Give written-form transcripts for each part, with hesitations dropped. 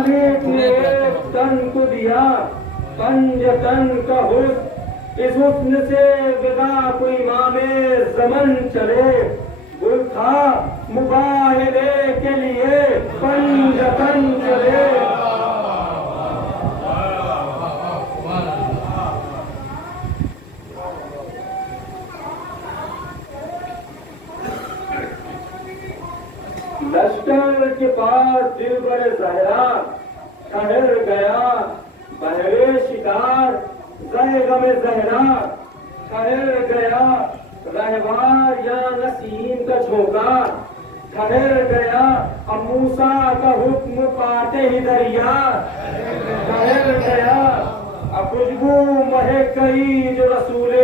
خالق نے ایک تن کو دیا پنجتن کا حسن، اس حسن سے بدا کوئی امام زمن چلے، گل تھا مباہلے کے لیے پنجتن چلے۔ لشکر کے پاس دل بر زہرا ٹھہر گیا، بہرے شکار زہ غم زہرا ٹھہر گیا، رہوار یا نسیم کا جھونکا ٹھہر گیا، اب موسیٰ کا حکم پاتے ہی دریا ٹھہر گیا، اب خوشبو مہک گئی جو رسول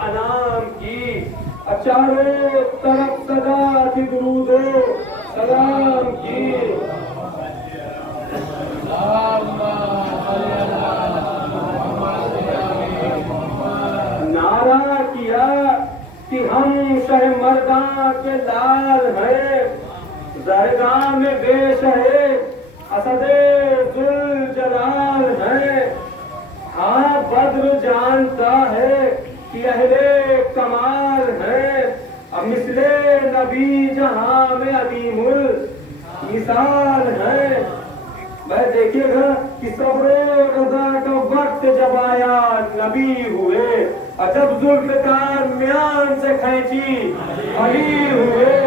انام کی، چاروں طرف صدا تھی درود و سلام کی۔ نعرہ کیا کہ ہم شہ مرداں کے لال ہیں، زرگاہ میں بے شہ اسد ذوالجلال ہیں، ہاں بدر جانتا ہے کہ اہل کمال ہیں، اب مثل نبی جہاں میں عدیم المثال ہیں۔ میں دیکھیے گا کہ صبر و رضا کا وقت جب آیا نبی ہوئے، اور جب ذوالفقار میان سے کھینچی علی ہوئے۔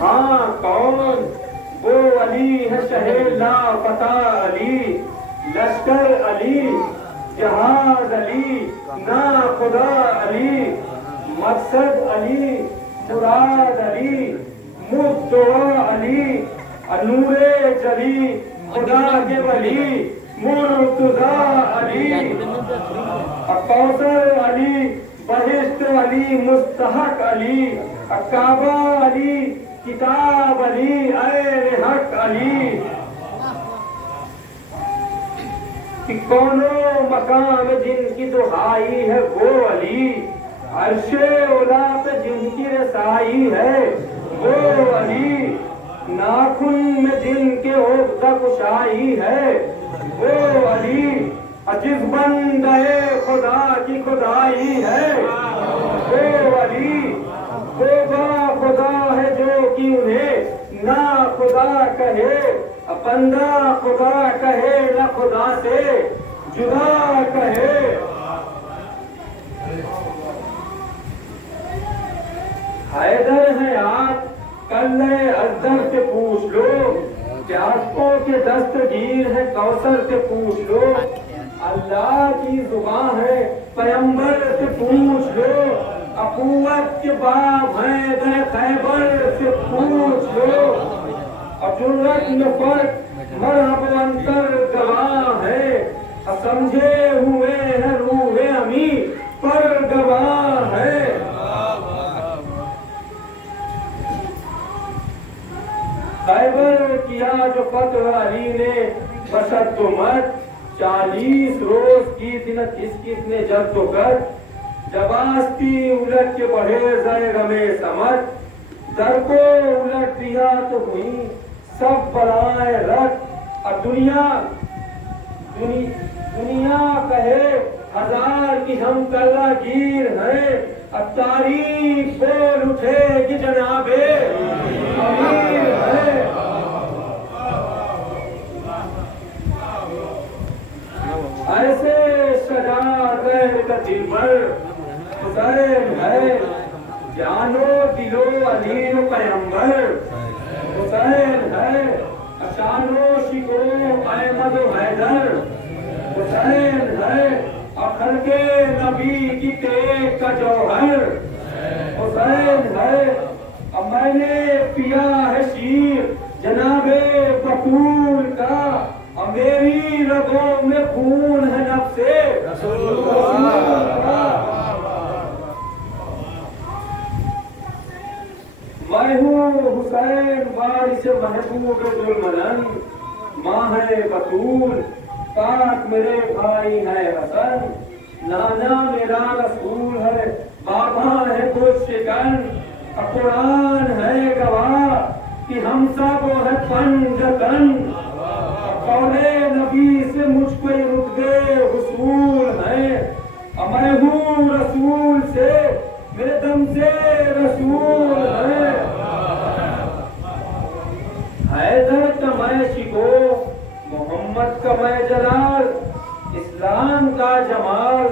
ہاں کون وہ علی ہے شہ لاپتہ علی، لشکر علی جہاز علی ناخدا علی، مقصد علی مراد علی مدعا علی، نور جلی خدا کے ولی مرتضیٰ علی، کوثر علی بہشت علی مستحق علی، کعبہ علی کتاب علی عین حق علی، کہ کونوں مقام جن کی دہائی ہے وہ علی، عرش اولا پہ جن کی رسائی ہے وہ علی، ناخن میں جن کے عقدہ کشائی ہے وہ علی، جس بندے خدا کی خدائی ہے وہ علی، وہ با خدا ہے جو کہ انہیں نا خدا کہے، بندہ خدا کہے نہ خدا سے جدا کہے۔ حیدر ہے آپ کلے ازدر سے پوچھ لو، پیاسوں کے دستگیر ہے کوثر سے پوچھ لو، اللہ کی زبان ہے پیمبر سے پوچھ لو، اخوت کے باب ہیں در خیبر سے پوچھ لو، اور جرت نفرت مرحب انتر گواہ ہے، سمجھے ہوئے ہیں روح امی پر گواہ ہے۔ خیبر کیا جو فتح علی نے بشد و مت، 40 روز کی تھی نہ کس نے جد و کر، جب آستی الٹ کے بڑھے زائے غمِ سمت، در کو الٹ دیا تو ہوئی سب بلائیں رد، اب دنیا کہے ہزار کی ہم کلہ گیر ہیں، اب تاریخ بول اٹھے کہ جناب امیر ہے۔ ایسے شجاعت کا دل پر حسین ہے، جانو دلو علی و پیمبر حسین ہے، شانو شکو احمد و حیدر حسین ہے، اخر کے نبی کی ٹیک کا جوہر حسین ہے، اب میں نے پیا ہے شیر جناب بطول کا، اب میری رگوں میں خون ہے نفس رسول کا، میں ہوں حسین وارث محبوب ذوالمنن، ماں ہے بطول پاک میرے بھائی ہے حسن، نانا میرا رسول ہے، بابا ہے گوشت شکن، قرآن ہے گواہ کہ ہم سب ہے پنجتن، قول نبی سے مجھ کو رتبے حصول ہے، میں ہوں رسول سے، میرے دم سے رسول ہے، حیدر کا میں شکو، محمد کا میں جلال، اسلام کا جمال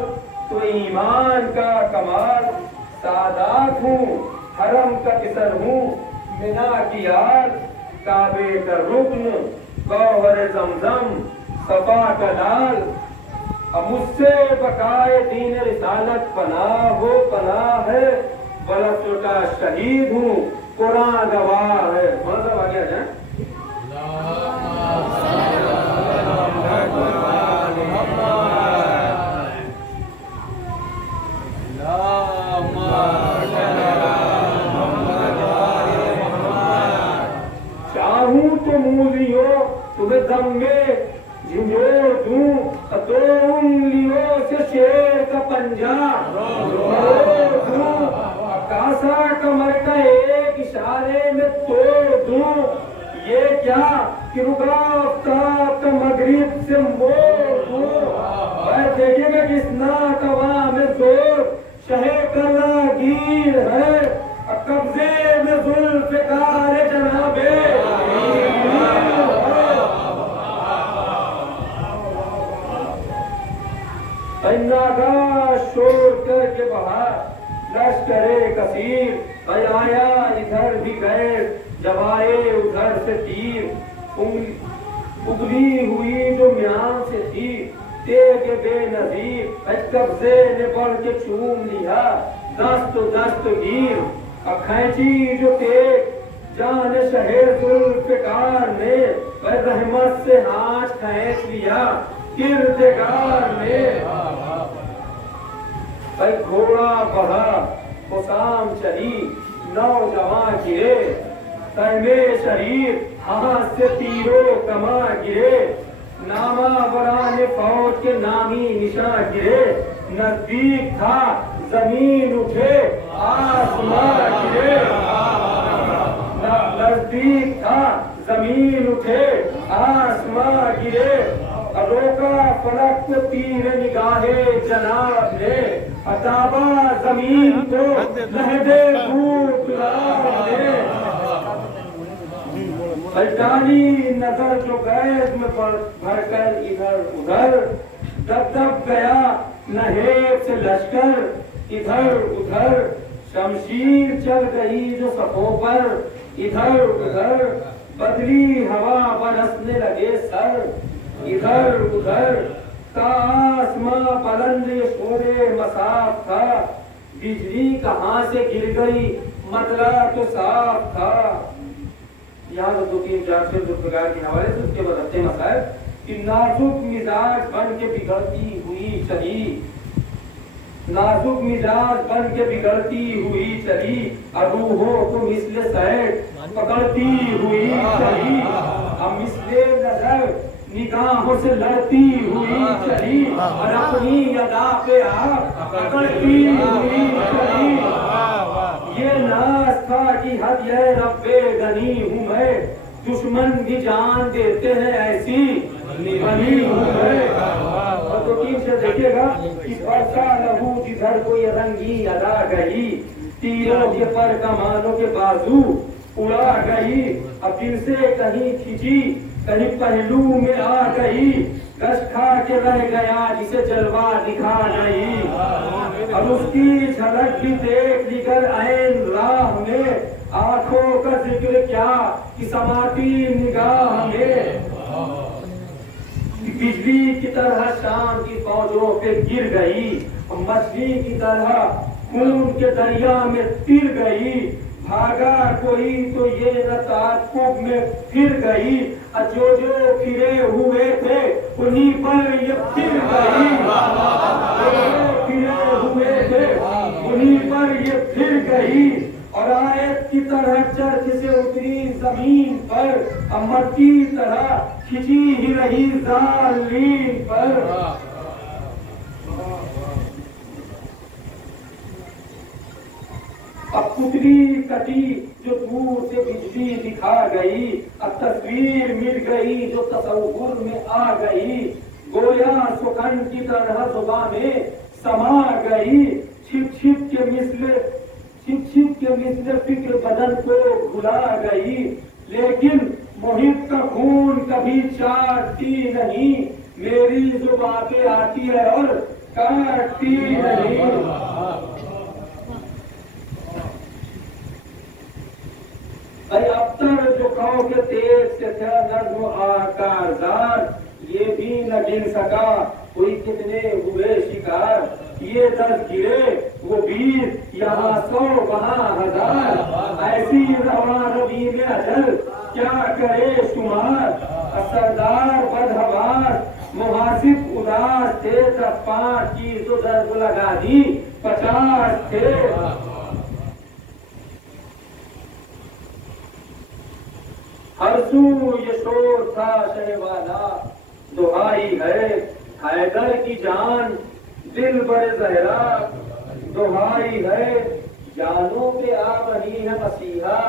تو ایمان کا کمال، سادات ہوں حرم کا کسر ہوں، منا کی یار کعبے کا رکن، گوہر زمزم صفا کا لال، اب مجھ سے بقائے دین رسالت پناہ وہ پناہ ہے، بلسل کا شہید ہوں قرآن گواہ ہے۔ مطلب آگے جائیں، چاہوں تو مولیوں تمہیں دم میں جھنجھوڑ دوں، دو انگلیوں سے شیر کا پنجہ توڑ دوں، کاسا کمر کا ایک اشارے میں توڑ دوں، یہ کیا کہ رکا آفتاب کا مغرب سے موڑ دوں، اور دیکھیں گا کس ناتواں میں زور شہ کرنا گیر ہے، قبضے میں ذوالفقار جنابے ناگاہ شور کر کے بہا لشکر کثیر، آیا ادھر بھی غیر جب آئے ادھر سے تیر، اگلی ہوئی جو میان سے تھی تیغ بے نظیر، قبضے نے بڑھ کے چوم لیا دست دست گیر، کھینچی جو تیغ جان شہر ذوالفقار نے، رحمت سے ہاتھ کھینچ لیا کردگار نے، گھوڑا بڑھا حسام چلی نوجوان گرے، تیمے شریف ہاتھ سے تیرو کما گرے، نامہ بران فوج کے نامی نشاں گرے، نزدیک تھا زمین اٹھے آسمان گرے، نزدیک تھا زمین اٹھے آسمان گرے، روکا فلک کو تیر نگاہ جناب نے، اتابا زمین کو لہدے خوب نے، ڈالی نظر جو گیس میں بھر کر ادھر ادھر، دب دب گیا نہیب سے لشکر ادھر ادھر، شمشیر چل گئی جو صفوں پر ادھر ادھر، بدلی ہوا برسنے لگے سر ادھر ادھر، تا آسماں بلند شورے مساف تھا، بجلی کہاں سے گر گئی مطلع تو صاف تھا۔ یہاں تو دو تین چار سے ذوالفقار کے حوالے سے اس کے بعد اچھے مسائل کہ نازک مزاج بن کے بگڑتی ہوئی چلی، نازک مزاج بن کے بگڑتی ہوئی چلی، روحوں کو مثل سیٹ پکڑتی ہوئی چلی، اب مثل نظر نگاہوں سے لڑتی ہوئی چلی، اور اپنی ادا پہ آپ پکڑتی ہوئی چلی، یہ ناز تھا کہ حد یہ رب غنی ہوں میں، دشمن بھی جان دیتے ہیں ایسی غنی ہوں میں۔ اور تو تین سے دیکھیے گا کہ برسا لہو جدھر کوئی رنگی ادا گئی، تیروں کے پر کمانوں کے بازو اڑا گئی، اب دل سے کہیں کھچی کہیں پہلو میں آ گئی، کش کھا کے رہ گیا جسے جلوہ دکھا گئی، اب اس کی جھلک بھی دیکھ لی کر عین راہ میں، آنکھوں کا ذکر کیا کہ سماتی نگاہ میں، بجلی کی طرح شام کی فوجوں پہ گر گئی، مچھلی کی طرح خون کے دریا میں تر گئی، بھاگا کوئی تو یہ تعاقب میں پھر گئی، جو پھرے ہوئے تھے انہی پر یہ پھر گئی، پھرے ہوئے تھے انہی پر یہ پھر گئی، اور آیت کی طرح چرخ سے اتری زمین پر، امر کی طرح کھچی ہی رہی ظالم پر. اب پتلی کٹی جو دور سے بجلی دکھا گئی، اب تصویر مل گئی جو تصور میں آ گئی، گویا سخن کی طرح زبان میں سما گئی، چھپ چھپ کے مثل فکر بدن کو بھلا گئی، لیکن محب کا خون کبھی چاٹتی نہیں، میری زبان پہ آتی ہے اور کاٹتی نہیں. ابتر جو کھو کے تیز سے تھا نظم آکارزار، یہ بھی نہ گن سکا کوئی کتنے ہوئے شکار، یہ 10 گرے وہ 20 یہاں 100 وہاں 1000، ایسی رواں روی میں اجل کیا کرے شمار. سردار بدحواس محاسب اداس تھے، تب 5 کی تو ضرب لگا دی 50 تھے. ہر سو یہ شور تھا شہ والا، دہائی ہے حیدر کی جان دل بر زہرا، دہائی ہے جانوں پہ آ بنی ہے مسیحا،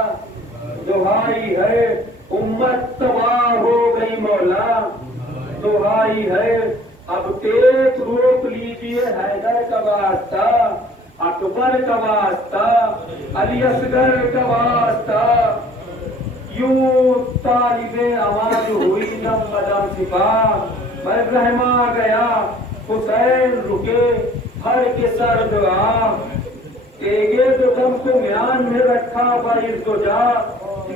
دہائی ہے امت تباہ ہو گئی مولا، دہائی ہے اب ٹیک روک لیجیے حیدر کا واسطہ، اکبر کا واسطہ، علی اصغر کا واسطہ. یوں طالب آواز ہوئی دم بدم سپاہ، میں رحما گیا حسین رکے ہر کے سر دعا، تیگے تو دم کو میان میں رکھا باعث و جا،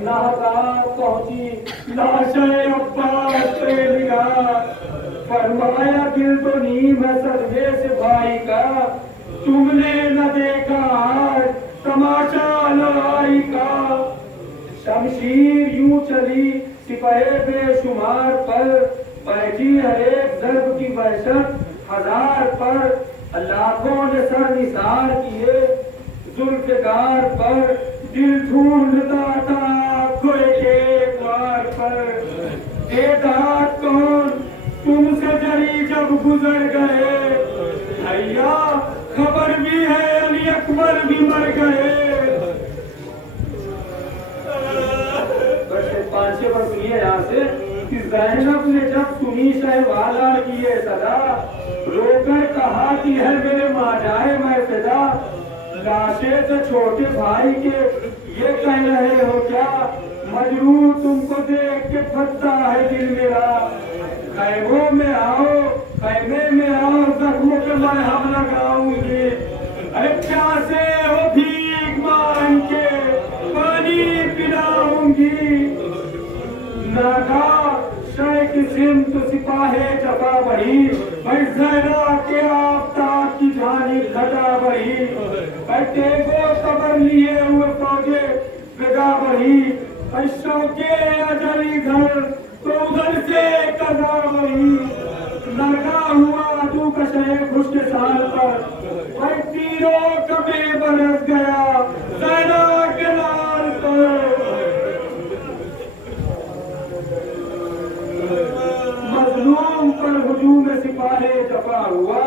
ناگاہ پہنچی لاشے عباس سے نگاہ، فرمایا دل تو نیم ہے صدمے سے بھائی کا، تم نے نہ دیکھا آج تماشا لڑائی کا. شمشیر یوں چلی سپاہی بے شمار پر، بیٹھی ہر ایک ضرب کی وحشت 1000 پر، لاکھوں نے سر نثار کیے ذوالفقار پر، دل ڈھونڈتا تھا کوئی ایک بار پر. اعداد کون تم سے جری جب گزر گئے، بھیا خبر بھی ہے علی اکبر بھی مر گئے. 5 پر سنیے یہاں سے کہ زینب نے جب سنی شہوالا کی یہ صدا، رو کر کہا کہ ہے میرے ماں جائے میں فدا، لاشے سے چھوٹے بھائی کے یہ کہہ رہے ہو کیا، مجروح تم کو دیکھ کے پھٹتا ہے دل میرا، خیموں میں آؤ خیمے میں آؤ زخموں پہ میں ہم لگاؤں گی، ارے پیاسے ہو بھیک مانگ کے پانی پلاؤں گی. ناگاہ شے کی سمت سپاہی جفا بڑھی، بھائی زہرا کے آفتاب کی جانب گھٹا بڑھی، بھائی تیگو قبر لیے ہوئے فوجے بگا بڑھی، بھائی شوکے اجلی گھر تو ادھر سے قضا بڑھی. ناگاہ ہوا عدو کا شہ خشک سال پر، بھائی تیروں کا بے برس گیا زہرا کے لال پر. مظلوم پر ہجوم سپاہی جفا ہوا،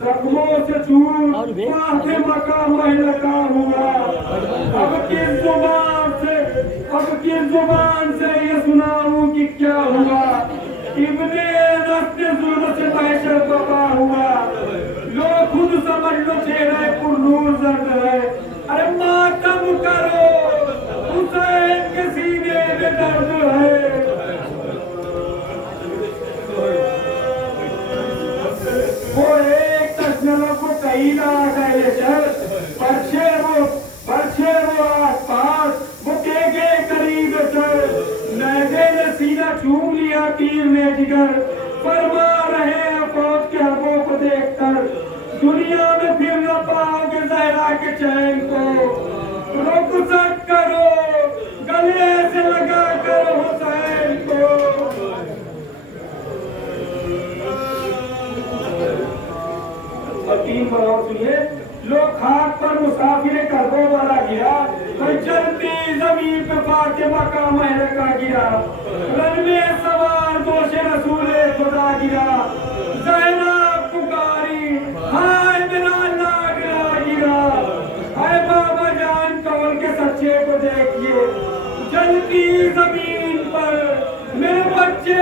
زخموں سے چور آنکھیں مقام مہلکا ہوا. اب کس زبان سے یہ سناؤں کہ کیا ہوا، ابن رفت ظلم سے محشر بپا ہوا. لو خود سمجھ لو چہرہ پر نور زرد ہے، ارے ماتم کرو حسین کے سینے میں درد ہے. وہ ایک تجنب کو کہیں نہ گئے شر، پرچے وہ آس پاس وہ تیگے قریب سر، نیزے نے سینہ چوم لیا تیر میں جگر، فرما رہے ہیں فوج کے ہبوں کو دیکھ کر، دنیا میں پھر نہ پاؤ گے زہرا کے چین کو، رخصت کرو گلے سے لگا کر حسین کو. اور 3 بار اور سنیے. لوگ خاک پر مسافر کربو والا گرا، کوئی چلتی زمین پہ فاطمہ کا مہر کا گرا، رن میں سوار 2 خدا گرا، زینب پکاری، ہائے میرا لاڈلا گرا، اے بابا جان کون کے سچے کو دیکھیے، جلتی زمین پر میرے بچے